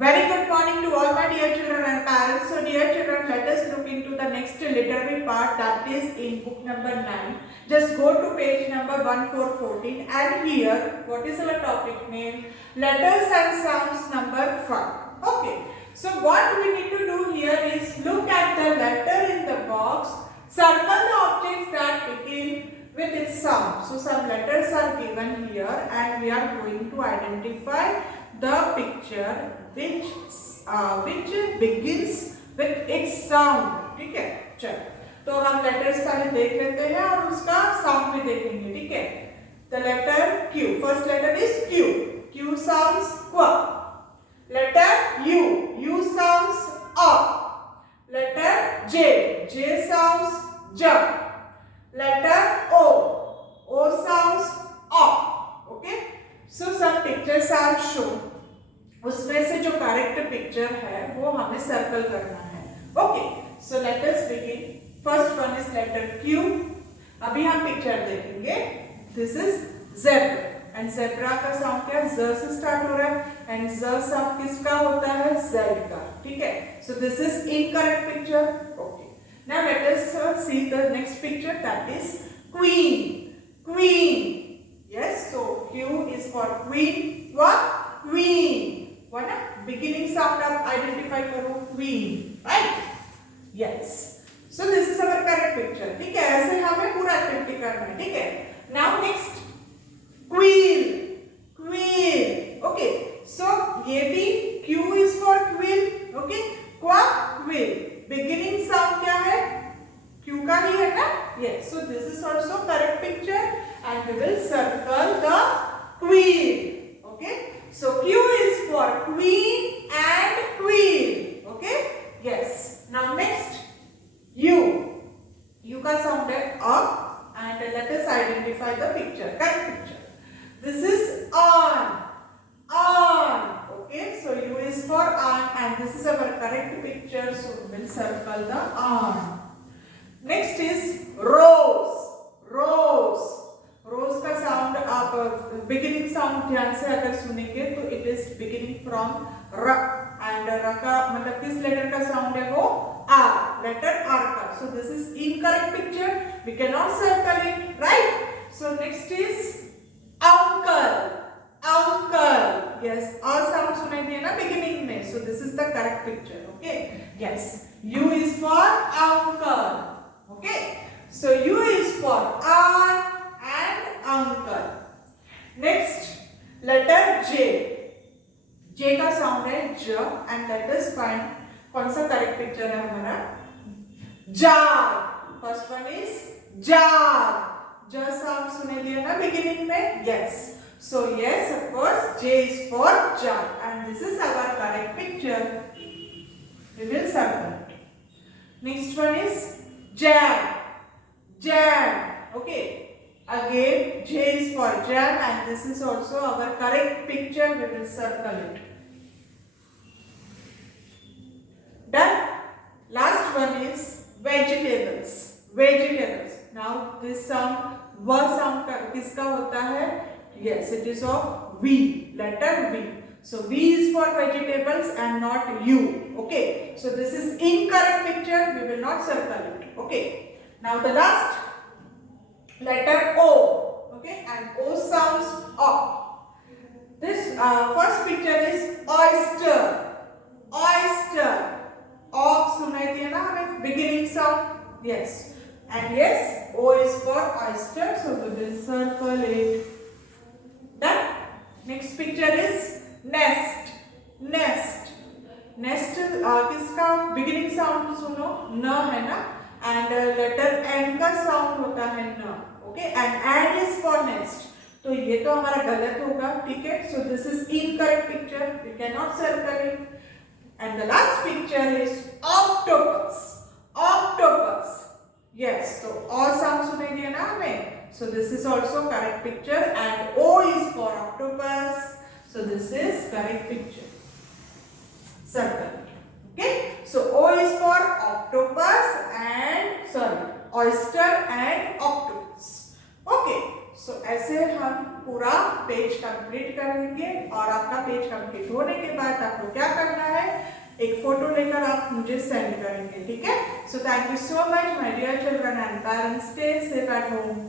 Very good morning to all my dear children and parents. So dear children, let us look into the next literary part, that is in book number 9. Just go to page number 1414 and here what is our topic name? Letters and sounds number 5. Okay. So what we need to do here is look at the letter in the box, circle the objects that begin with its sound. So some letters are given here and we are going to identify the picture which begins with its sound. ठीक है, चलो तो हम letters पहले देख लेते हैं और उसका साउंड भी देखेंगे. ठीक है, the letter Q, first letter is Q. Q sounds Q. Letter U sounds A. Letter J sounds J. Letter O sounds O. Okay, so some pictures are shown. उसमें से जो करेक्ट पिक्चर है वो हमें सर्कल करना है. Okay, so let us begin. First one is letter Q. अभी हम पिक्चर देखेंगे. This is zebra and zebra का साउंड क्या है? ज़ से स्टार्ट हो रहा है एंड ज़ साउंड किसका होता है? ज़ेड का. ठीक है, सो this is incorrect picture. Okay, now let us see the next picture, that is queen. Yes, so Q is for queen. What? Queen. what a beginning sound आप identify करो, queen, right? Yes, so this is our correct picture. ठीक है, ऐसे हमें पूरा activity करना है. ठीक है, now next queen. Okay, so ये भी Q is for queen. Okay, queen. beginning sound क्या है? Q का ही है ना? Yes, so this is also correct picture and we will circle the queen. Okay, so Q is for queen and queen. Okay, yes. Now next U का sound है up and let us identify the picture, correct picture. This is on. Okay, so U is for on and this is our correct picture, so we will circle the on. Next is rose. रोज का sound आप beginning sound ध्यान से अगर सुनेंगे तो it is beginning from R and R का मतलब किस लेटर का साउंड है? वो आर, लेटर आर का. So this is incorrect picture, we can not circle it, right? So next is uncle. Yes, R sound सुनाई दिया ना बिगिनिंग में, so this is the correct picture. Okay, yes, U is for uncle. Okay, so U is for R and uncle. Next, letter J. J का sound है ज and let us find कौन सा correct picture है हमारा? Jar. First one is jar. ज sound सुने दिया ना बिगिनिंग में? Yes, so yes, of course, J is for jar and this is our correct picture. We will circle it. Next one is jam. Okay, again J is for jam and this is also our correct picture, we will circle it. Done. Last one is vegetables. Now this sound, व sound किसका होता है? Yes, it is of V, letter V. So V is for vegetables and not U. Okay, so this is incorrect picture, we will not circle it. Okay, now the last letter O. Okay, and O sounds O. This first picture is oyster. O सुनाई दिया ना हमें beginning sound? Yes, and yes, O is for oyster, so we will circle it. Done. Next picture is nest. किसका beginning sound सुनो? न है ना? and letter N का साउंड होता है न. Okay, and is for nest. तो ये तो हमारा गलत होगा. ठीक है, so this is incorrect picture, we cannot circle it. And the last picture is octopus. Yes, so all sound सुनाई दिया ना हमें, so this is also correct picture and O is for octopus, so this is correct picture. Circle. Okay, so O is for octopus and oyster and octopus. Okay, so ऐसे हम पूरा page complete करेंगे और आपका page complete होने के बाद आपको क्या करना है, एक फोटो लेकर आप मुझे सेंड करेंगे, ठीक है। So thank you so much my dear children and parents, stay safe at home.